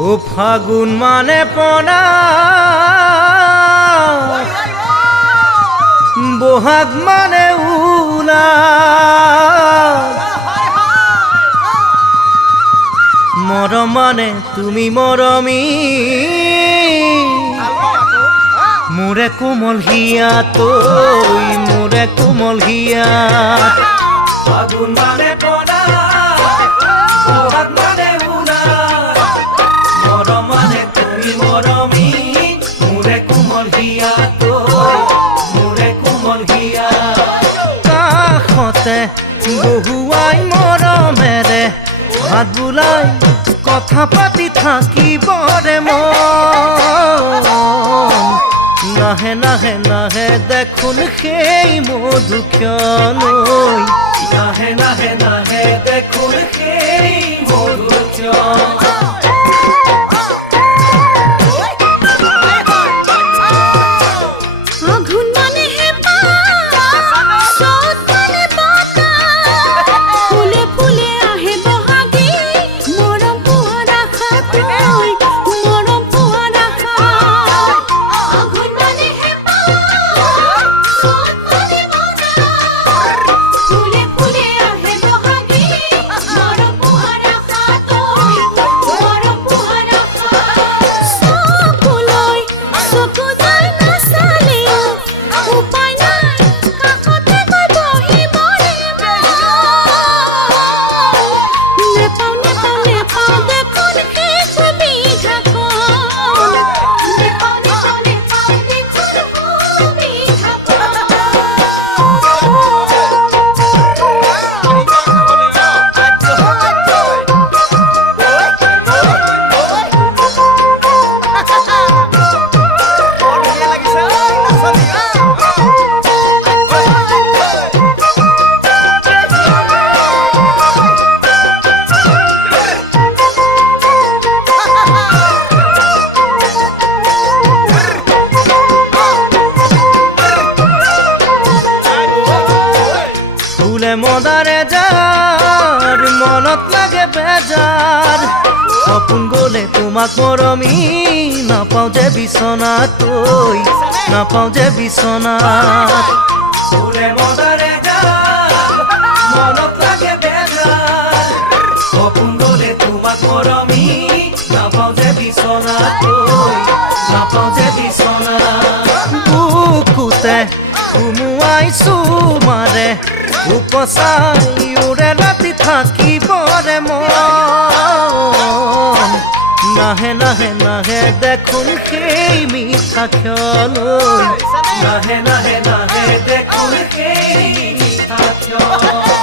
ও ফাগুন মানে পনা বহাগ মানে উলা মরম মানে তুমি মরমী মোরে কোমল হিয়া তৈ মোরে কোমল হিয়া ফাগুন মানে পনা বহাগ মানে উলা মরম মানে তুমি মরমী মোরে কোমল হিয়া তৈ মোরে কোমল হিয়া কাষতে বহুৱাই মৰমেৰে হাত বুলাই কথা পাতি থাকিবৰে মন নাহে নাহে নাহে দেখোন সেই মধুক্ষণৈ নাহে নাহে নাহে দেখোন সেই মধুক্ষণ মদারে যার মনত লাগে বেজার সপোন গলে তোমাক মৰমী নাপাওঁ যে বিছনাত তৈ নাপাওঁ যে বিছনাত ফুলে মদারে যার মনত লাগে বেজার সপোন গলে তোমাক মৰমী নাপাওঁ যে বিছনাত তৈ নাপাওঁ যে বিছনাত বুকুতে সুমুৱাইছো মাৰে উপচাই উৰে ৰাতি থাকিবৰে মন নাহে নাহে নাহে দেখোন সেই মিঠা ক্ষণৈ নাহে নাহে নাহে দেখোন সেই মিঠা ক্ষণ